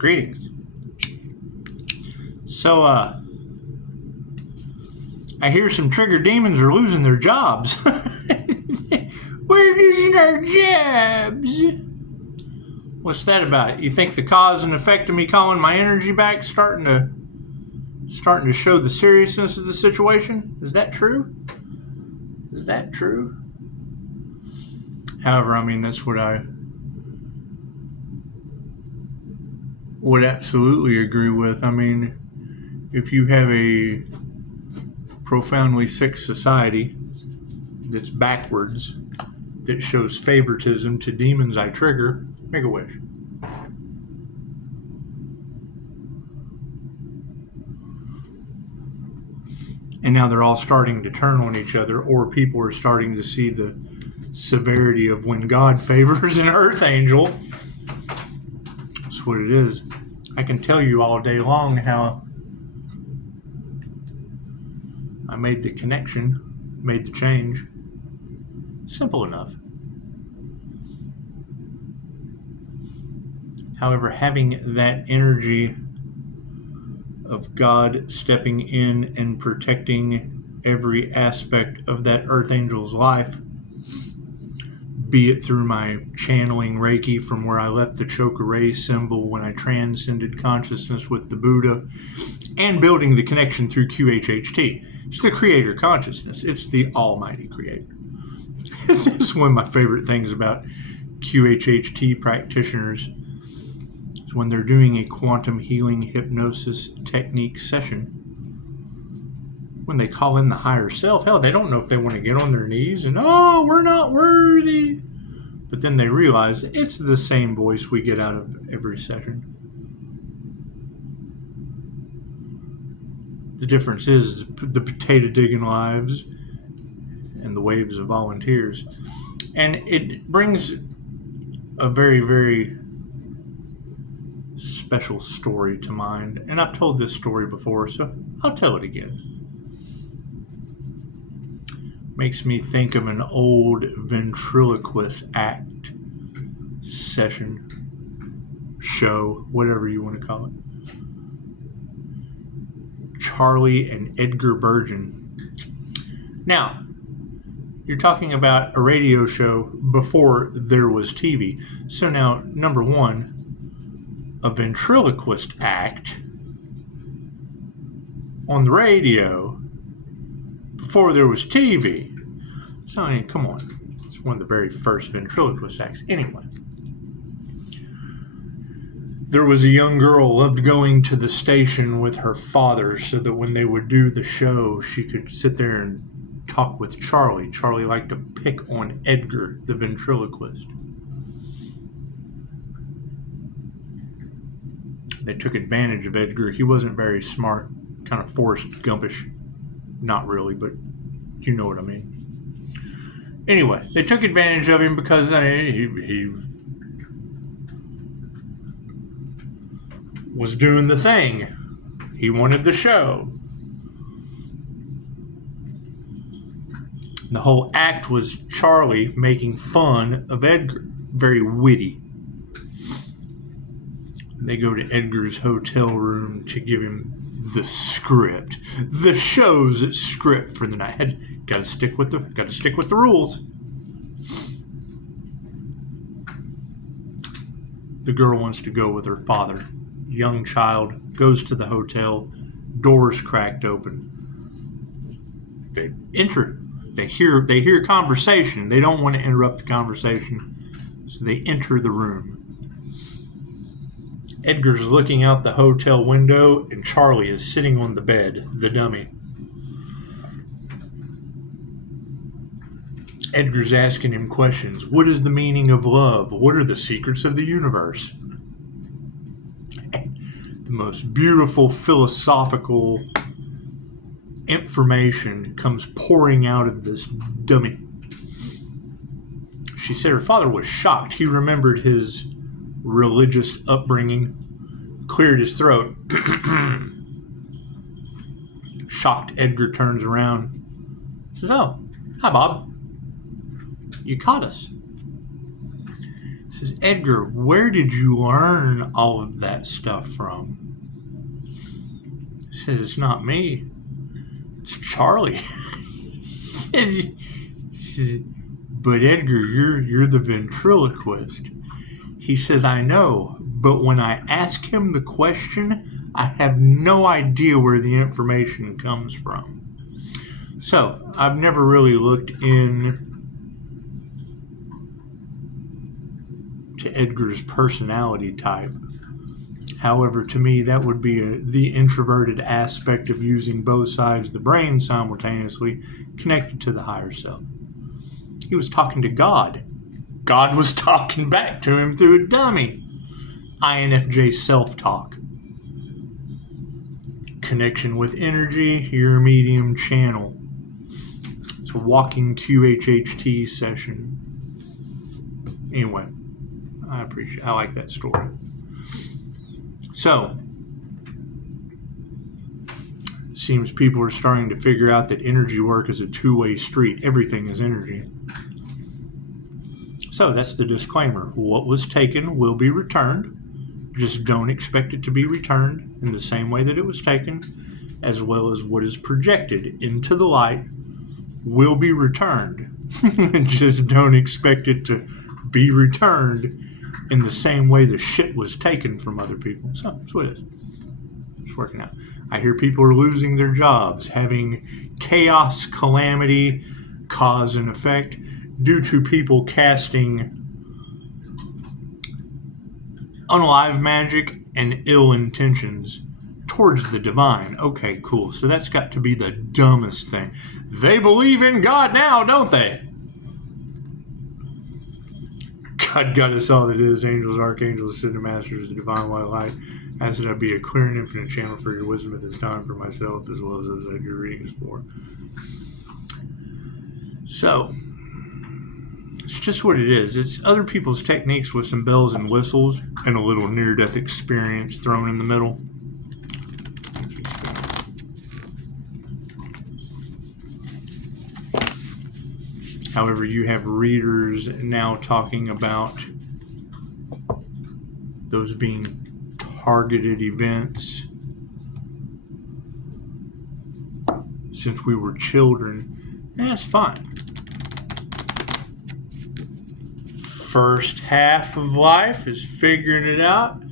Greetings. So, I hear some trigger demons are losing their jobs. We're losing our jobs. What's that about? You think the cause and effect of me calling my energy back starting to show the seriousness of the situation? Is that true? Is that true? However, I mean, that's what I would absolutely agree with. I mean, if you have a profoundly sick society that's backwards, that shows favoritism to demons I trigger, make a wish. And now they're all starting to turn on each other, or people are starting to see the severity of when God favors an earth angel. That's what it is. I can tell you all day long how I made the connection, made the change. Simple enough. However, having that energy of God stepping in and protecting every aspect of that earth angel's life, be it through my channeling Reiki from where I left the Chokurei symbol when I transcended consciousness with the Buddha, and building the connection through QHHT. It's the creator consciousness. It's the almighty creator. This is one of my favorite things about QHHT practitioners. Is when they're doing a quantum healing hypnosis technique session, when they call in the higher self, hell, they don't know if they want to get on their knees and, oh, we're not worthy. But then they realize it's the same voice we get out of every session. The difference is the potato digging lives and the waves of volunteers. And it brings a very, very special story to mind. And I've told this story before, so I'll tell it again. Makes me think of an old ventriloquist act, session, show, whatever you want to call it. Charlie and Edgar Bergen. Now, you're talking about a radio show before there was TV. So now, number one, a ventriloquist act on the radio before there was TV. So, I mean, come on. It's one of the very first ventriloquist acts. Anyway. There was a young girl who loved going to the station with her father so that when they would do the show, she could sit there and talk with Charlie. Charlie liked to pick on Edgar, the ventriloquist. They took advantage of Edgar. He wasn't very smart, kind of Forrest Gumpish. Not really, but you know what I mean. Anyway, they took advantage of him because he was doing the thing. He wanted the show. The whole act was Charlie making fun of Edgar. Very witty. They go to Edgar's hotel room to give him the script, the show's script for the night. Got to stick with the rules. The girl wants to go with her father. Young child goes to the hotel. Doors cracked open. They enter. They hear conversation. They don't want to interrupt the conversation, so they enter the room. Edgar's looking out the hotel window, and Charlie is sitting on the bed, the dummy. Edgar's asking him questions. What is the meaning of love? What are the secrets of the universe? The most beautiful philosophical information comes pouring out of this dummy. She said her father was shocked. He remembered his religious upbringing, cleared his throat. Shocked Edgar turns around, says, oh, hi Bob, you caught us. He says, Edgar, where did you learn all of that stuff from? He said, it's not me. It's Charlie. He says, but Edgar, you're the ventriloquist. He says, I know, but when I ask him the question, I have no idea where the information comes from. So, I've never really looked in to Edgar's personality type. However, to me, that would be the introverted aspect of using both sides of the brain simultaneously connected to the higher self. He was talking to God. God was talking back to him through a dummy. INFJ self-talk. Connection with energy, your medium channel. It's a walking QHHT session. Anyway, I like that story. So, seems people are starting to figure out that energy work is a two-way street. Everything is energy. So, that's the disclaimer. What was taken will be returned. Just don't expect it to be returned in the same way that it was taken, as well as what is projected into the light will be returned. Just don't expect it to be returned in the same way the shit was taken from other people. So that's what it is. It's working out. I hear people are losing their jobs, having chaos, calamity, cause and effect due to people casting unalive magic and ill intentions towards the divine. Okay, cool. So that's got to be the dumbest thing. They believe in God now, don't they? God got us all that is, angels, archangels, ascended masters, the divine white light. Ask that I be a clear and infinite channel for your wisdom at this time for myself, as well as those I do readings for. So, it's just what it is. It's other people's techniques with some bells and whistles and a little near-death experience thrown in the middle. However, you have readers now talking about those being targeted events since we were children. And that's fine. First half of life is figuring it out.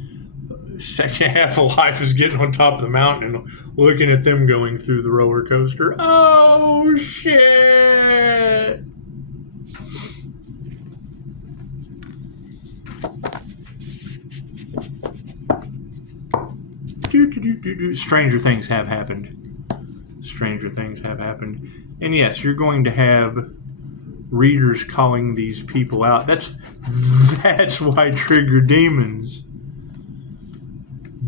Second half of life is getting on top of the mountain and looking at them going through the roller coaster. Oh, shit! Stranger things have happened. Stranger things have happened. And yes, you're going to have readers calling these people out. That's why trigger demons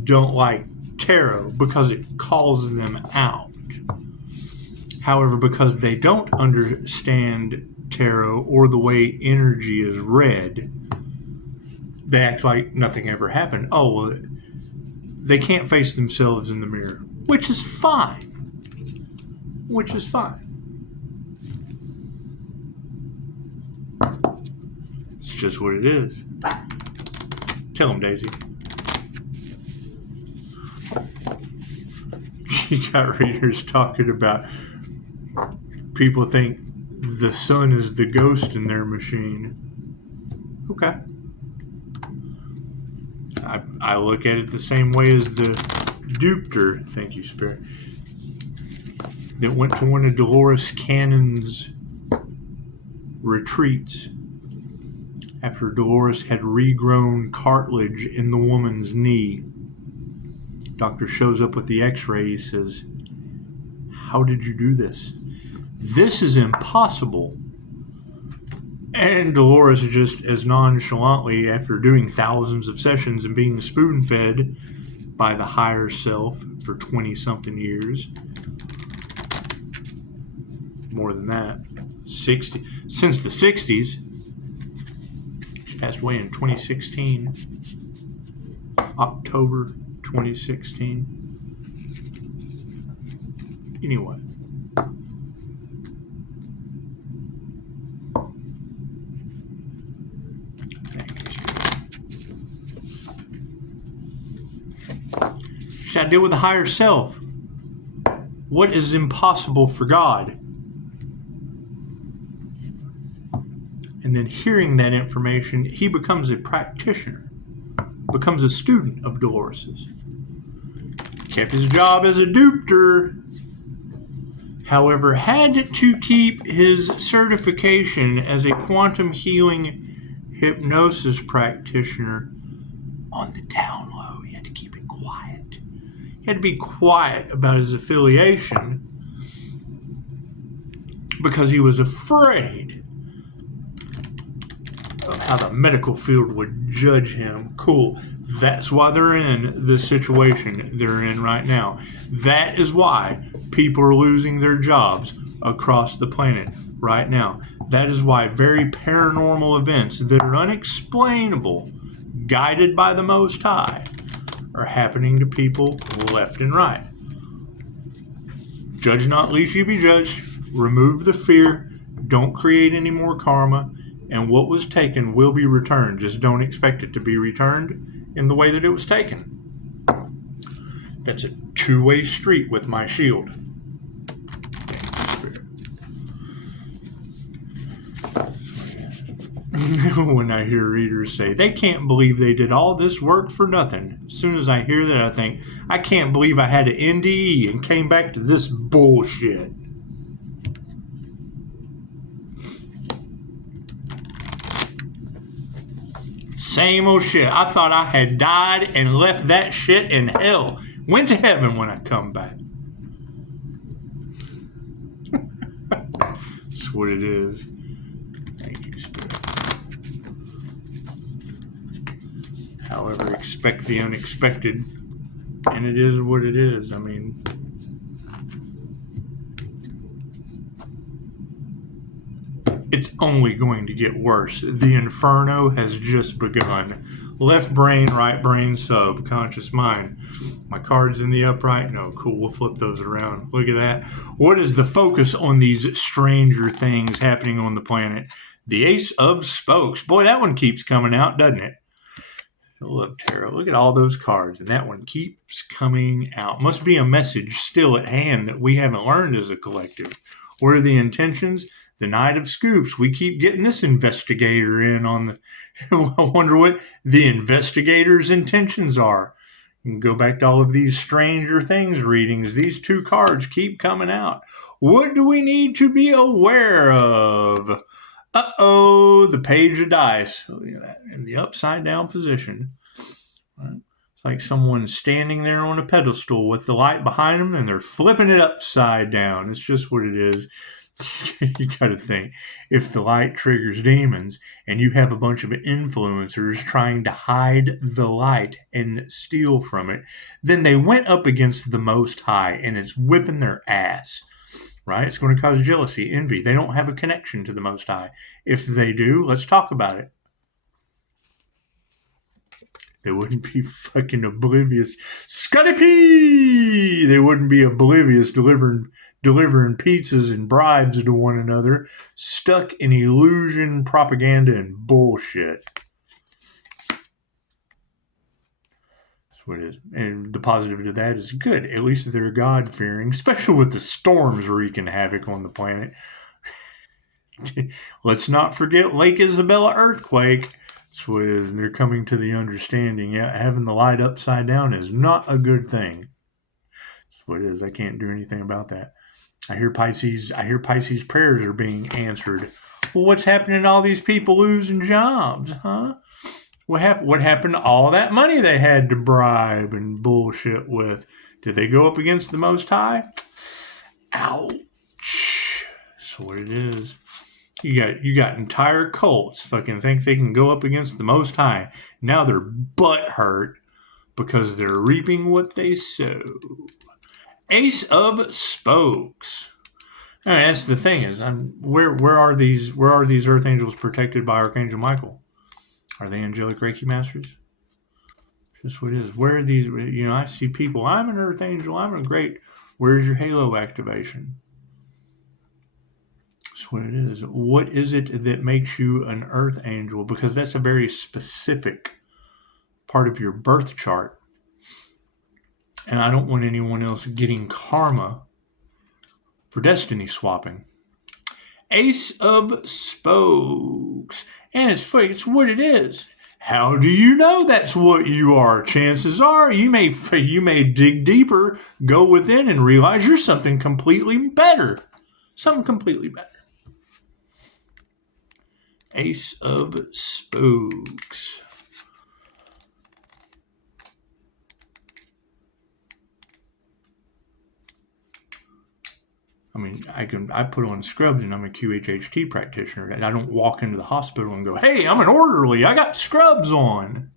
don't like tarot, because it calls them out. However, because they don't understand tarot or the way energy is read, they act like nothing ever happened. Oh, well, they can't face themselves in the mirror, which is fine. Which is fine. It's just what it is. Tell them, Daisy. You got readers talking about people think the sun is the ghost in their machine. Okay. I look at it the same way as the dupter, thank you, Spirit, that went to one of Dolores Cannon's retreats after Dolores had regrown cartilage in the woman's knee. Doctor shows up with the x-ray. He says, how did you do this? This is impossible. And Dolores just as nonchalantly, after doing thousands of sessions and being spoon-fed by the higher self for 20-something years, more than that, 60 since the 60s, she passed away in 2016, October 2016. Anyway. Thank you, Spirit. Just got to deal with the higher self. What is impossible for God? And then hearing that information, he becomes a practitioner, becomes a student of Dolores's. Kept his job as a dupter. However, had to keep his certification as a quantum healing hypnosis practitioner on the down low. He had to keep it quiet. He had to be quiet about his affiliation because he was afraid of how the medical field would judge him. Cool. That's why they're in this situation they're in right now. That is why people are losing their jobs across the planet right now. That is why very paranormal events that are unexplainable, guided by the Most High, are happening to people left and right. Judge not, lest ye be judged. Remove the fear. Don't create any more karma. And what was taken will be returned. Just don't expect it to be returned in the way that it was taken. That's a two-way street with my shield. When I hear readers say, they can't believe they did all this work for nothing. As soon as I hear that, I think, I can't believe I had an NDE and came back to this bullshit. Same old shit. I thought I had died and left that shit in hell. Went to heaven when I come back. That's what it is. Thank you, Spirit. However, expect the unexpected. And it is what it is. I mean, it's only going to get worse. The inferno has just begun. Left brain, right brain, subconscious mind. My card's in the upright. No, cool. We'll flip those around. Look at that. What is the focus on these stranger things happening on the planet? The Ace of Spokes. Boy, that one keeps coming out, doesn't it? Look, Tarot. Look at all those cards. And that one keeps coming out. Must be a message still at hand that we haven't learned as a collective. What are the intentions? The Knight of Scoops. We keep getting this investigator in on the... I wonder what the investigator's intentions are. You can go back to all of these Stranger Things readings. These two cards keep coming out. What do we need to be aware of? Uh-oh, the Page of Dice. Look at that in the upside down position. It's like someone standing there on a pedestal with the light behind them and they're flipping it upside down. It's just what it is. You got to think, if the light triggers demons and you have a bunch of influencers trying to hide the light and steal from it, then they went up against the Most High and it's whipping their ass, right? It's going to cause jealousy, envy. They don't have a connection to the Most High. If they do, let's talk about it. They wouldn't be fucking oblivious. Scotty P! They wouldn't be oblivious delivering pizzas and bribes to one another, stuck in illusion, propaganda, and bullshit. That's what it is. And the positive to that is good. At least they're God-fearing, especially with the storms wreaking havoc on the planet. Let's not forget Lake Isabella earthquake. That's what it is. And they're coming to the understanding, yeah, having the light upside down is not a good thing. That's what it is. I can't do anything about that. I hear Pisces prayers are being answered. Well, what's happening to all these people losing jobs, huh? What happened to all that money they had to bribe and bullshit with? Did they go up against the Most High? Ouch. That's what it is. You got entire cults fucking think they can go up against the Most High. Now they're butthurt because they're reaping what they sow. Ace of Spokes. All right, that's the thing is, where are these Earth Angels protected by Archangel Michael? Are they angelic Reiki masters? Just what it is. Where are these? You know, I see people. I'm an Earth Angel. I'm a great. Where's your halo activation? That's what it is. What is it that makes you an Earth Angel? Because that's a very specific part of your birth chart. And I don't want anyone else getting karma for destiny swapping. Ace of Spokes. And it's what it is. How do you know that's what you are? Chances are you may dig deeper, go within, and realize you're something completely better. Something completely better. Ace of Spokes. I mean, I put on scrubs and I'm a QHHT practitioner, and I don't walk into the hospital and go, hey, I'm an orderly, I got scrubs on.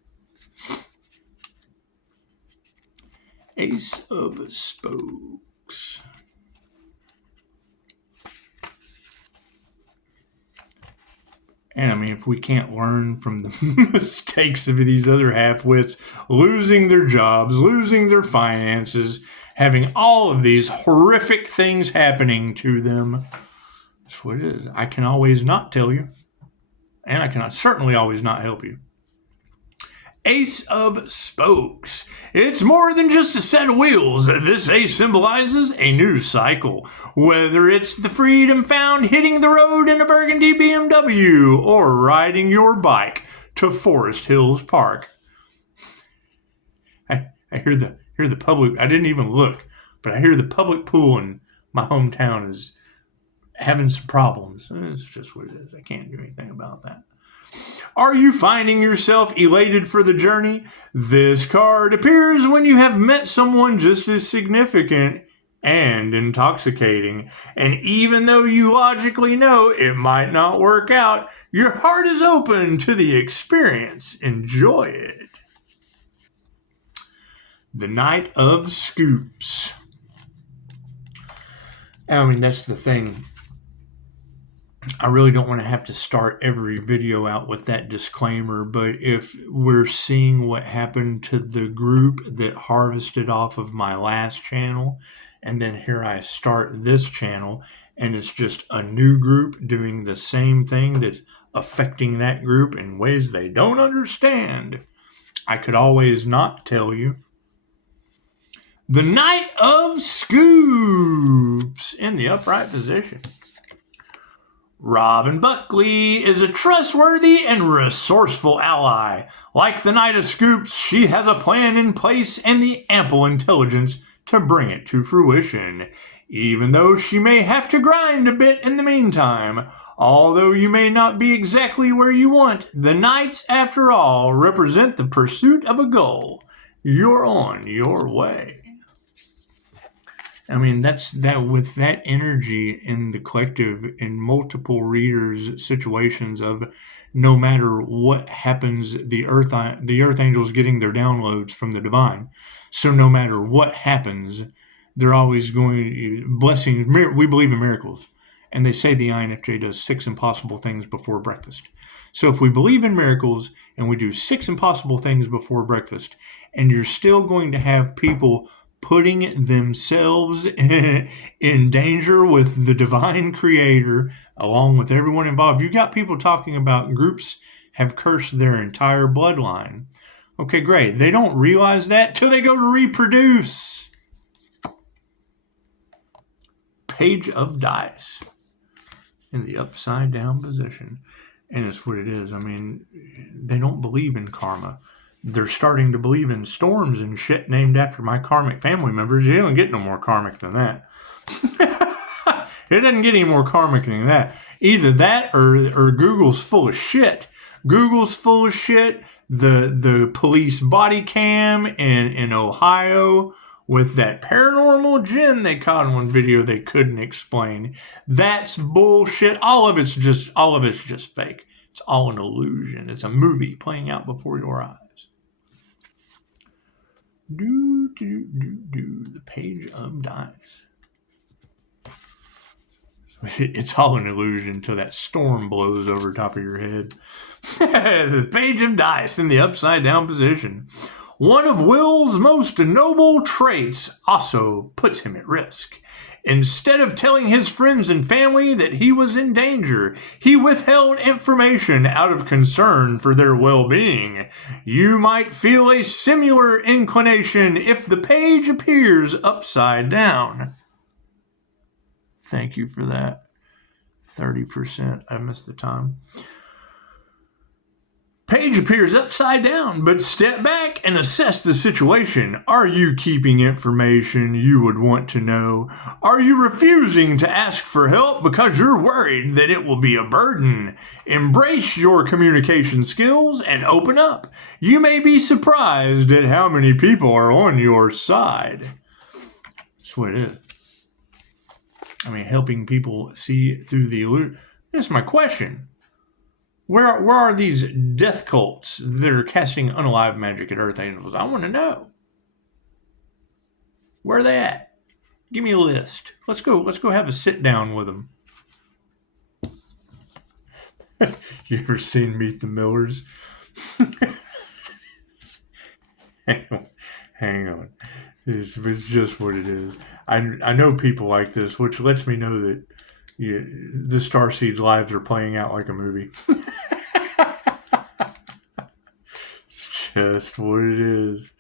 Ace of Spokes. And I mean, if we can't learn from the mistakes of these other half-wits, losing their jobs, losing their finances, having all of these horrific things happening to them, that's what it is. I can always not tell you, and I can certainly always not help you. Ace of Spokes. It's more than just a set of wheels. This ace symbolizes a new cycle. Whether it's the freedom found hitting the road in a burgundy BMW or riding your bike to Forest Hills Park. I hear the public, I didn't even look, but I hear the public pool in my hometown is having some problems. It's just what it is. I can't do anything about that. Are you finding yourself elated for the journey? This card appears when you have met someone just as significant and intoxicating. And even though you logically know it might not work out, your heart is open to the experience. Enjoy it. The Knight of Scoops. I mean, that's the thing. I really don't want to have to start every video out with that disclaimer, but if we're seeing what happened to the group that harvested off of my last channel, and then here I start this channel, and it's just a new group doing the same thing that's affecting that group in ways they don't understand, I could always not tell you. The Knight of Scoops in the upright position. Robin Buckley is a trustworthy and resourceful ally. Like the Knight of Scoops, she has a plan in place and the ample intelligence to bring it to fruition, even though she may have to grind a bit in the meantime. Although you may not be exactly where you want, the Knights, after all, represent the pursuit of a goal. You're on your way. I mean, that's that with that energy in the collective, in multiple readers' situations of no matter what happens, the earth angels getting their downloads from the divine. So no matter what happens, they're always going blessings. We believe in miracles, and they say the INFJ does 6 impossible things before breakfast. So if we believe in miracles and we do 6 impossible things before breakfast, and you're still going to have people putting themselves in danger with the divine creator, along with everyone involved. You got people talking about groups have cursed their entire bloodline. Okay, great. They don't realize that till they go to reproduce. Page of Dice in the upside down position. And it's what it is. I mean, they don't believe in karma. They're starting to believe in storms and shit named after my karmic family members. You don't get no more karmic than that. It doesn't get any more karmic than that. Either that or Google's full of shit. Google's full of shit. The police body cam in Ohio with that paranormal gin they caught in one video they couldn't explain. That's bullshit. All of it's just fake. It's all an illusion. It's a movie playing out before your eyes. The Page of Dice. It's all an illusion until that storm blows over top of your head. The Page of Dice in the upside down position. One of Will's most noble traits also puts him at risk. Instead of telling his friends and family that he was in danger, he withheld information out of concern for their well-being. You might feel a similar inclination if the page appears upside down. Thank you for that. 30%. I missed the time. Page appears upside down, but step back and assess the situation. Are you keeping information you would want to know? Are you refusing to ask for help because you're worried that it will be a burden? Embrace your communication skills and open up. You may be surprised at how many people are on your side. That's what it is. I mean, helping people see through the illusion. That's my question. Where are these death cults that are casting unalive magic at Earth Angels? I want to know. Where are they at? Give me a list. Let's go have a sit down with them. You ever seen Meet the Millers? Hang on. It's just what it is. I know people like this, which lets me know that the Starseeds' lives are playing out like a movie. It's just what it is.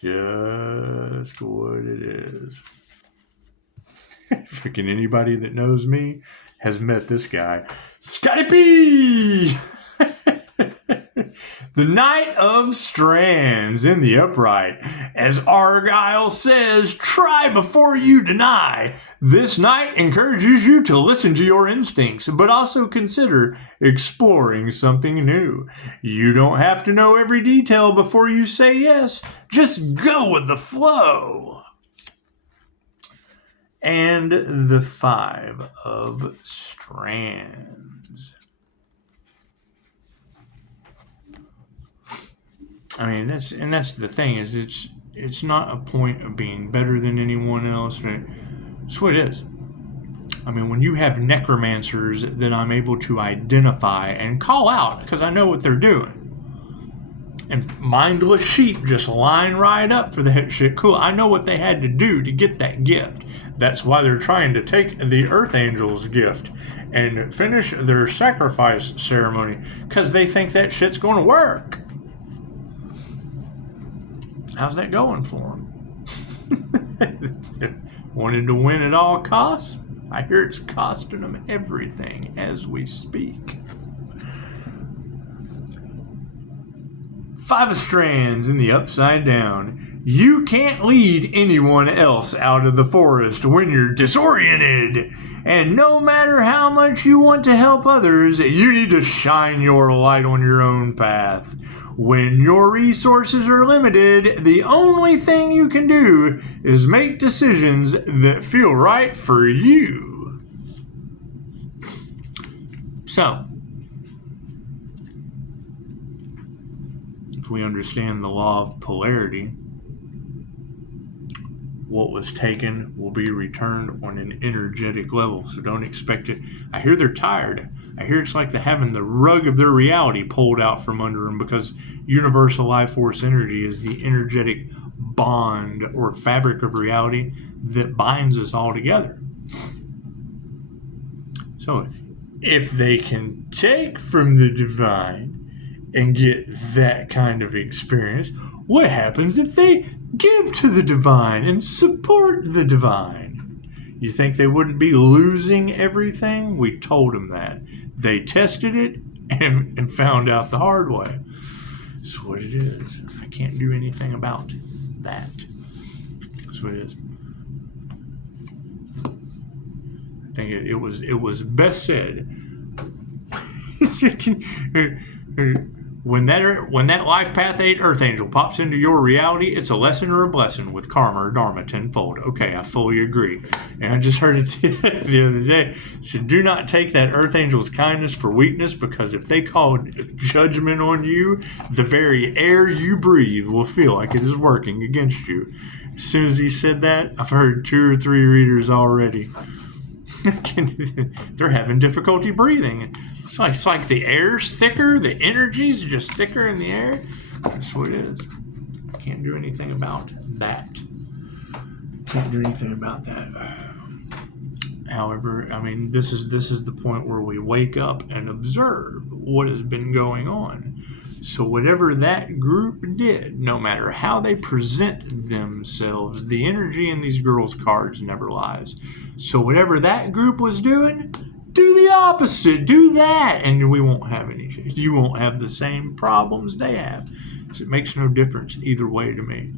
Just what it is. Freaking anybody that knows me has met this guy. Skype! The Knight of Strands in the upright. As Argyle says, try before you deny. This knight encourages you to listen to your instincts, but also consider exploring something new. You don't have to know every detail before you say yes. Just go with the flow. And the Five of Strands. I mean, that's the thing, is it's not a point of being better than anyone else. That's what it is. I mean, when you have necromancers that I'm able to identify and call out because I know what they're doing, and mindless sheep just line right up for that shit. Cool, I know what they had to do to get that gift. That's why they're trying to take the Earth Angel's gift and finish their sacrifice ceremony, because they think that shit's going to work. How's that going for them? Wanted to win at all costs? I hear it's costing them everything as we speak. Five of Strands in the upside down. You can't lead anyone else out of the forest when you're disoriented. And no matter how much you want to help others, you need to shine your light on your own path. When your resources are limited, the only thing you can do is make decisions that feel right for you. So, if we understand the law of polarity, what was taken will be returned on an energetic level. So don't expect it. I hear they're tired. I hear it's like they're having the rug of their reality pulled out from under them, because universal life force energy is the energetic bond or fabric of reality that binds us all together. So if they can take from the divine and get that kind of experience, what happens if they give to the divine and support the divine? You think they wouldn't be losing everything? We told them that. They tested it and found out the hard way. That's what it is. I can't do anything about that. That's what it is. I think it was best said. When that life path 8 Earth Angel pops into your reality, it's a lesson or a blessing with karma or dharma tenfold. Okay, I fully agree. And I just heard it the other day. So do not take that Earth Angel's kindness for weakness, because if they call judgment on you, the very air you breathe will feel like it is working against you. As soon as he said that, I've heard 2 or 3 readers already. They're having difficulty breathing. It's like the air's thicker, the energy's just thicker in the air. That's what it is. Can't do anything about that. Can't do anything about that. However, I mean, this is the point where we wake up and observe what has been going on. So whatever that group did, no matter how they present themselves, the energy in these girls' cards never lies. So whatever that group was doing, do the opposite, do that, and we won't have any. You won't have the same problems they have. So it makes no difference either way to me.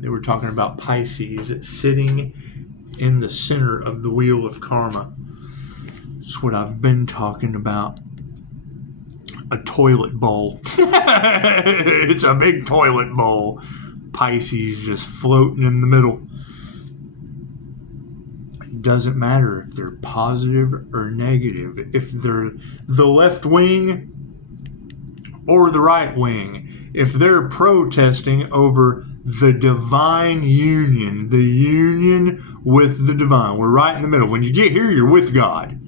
They were talking about Pisces sitting in the center of the wheel of karma. It's what I've been talking about. A toilet bowl. It's a big toilet bowl. Pisces just floating in the middle. It doesn't matter if they're positive or negative. If they're the left wing or the right wing. If they're protesting over the divine union, the union with the divine. We're right in the middle. When you get here, you're with God.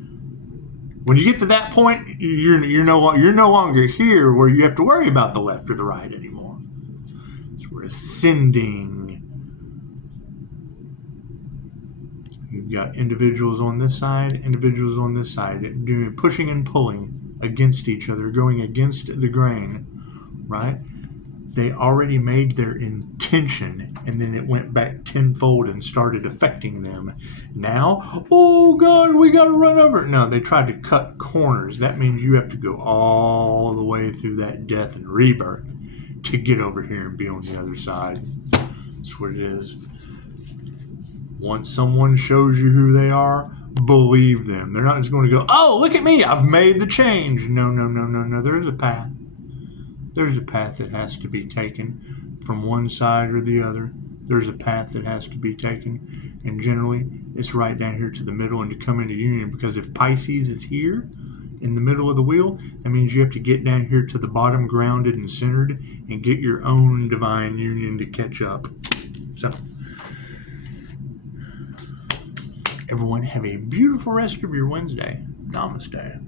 When you get to that point, you're no longer here where you have to worry about the left or the right anymore. So we're ascending. You've got individuals on this side, individuals on this side, doing pushing and pulling against each other, going against the grain, right? They already made their intention, and then it went back tenfold and started affecting them. Now, oh God, we got to run over. No, they tried to cut corners. That means you have to go all the way through that death and rebirth to get over here and be on the other side. That's what it is. Once someone shows you who they are, believe them. They're not just going to go, oh, look at me, I've made the change. No. There is a path. There's a path that has to be taken from one side or the other. There's a path that has to be taken. And generally, it's right down here to the middle and to come into union. Because if Pisces is here in the middle of the wheel, that means you have to get down here to the bottom, grounded and centered, and get your own divine union to catch up. So, everyone have a beautiful rest of your Wednesday. Namaste.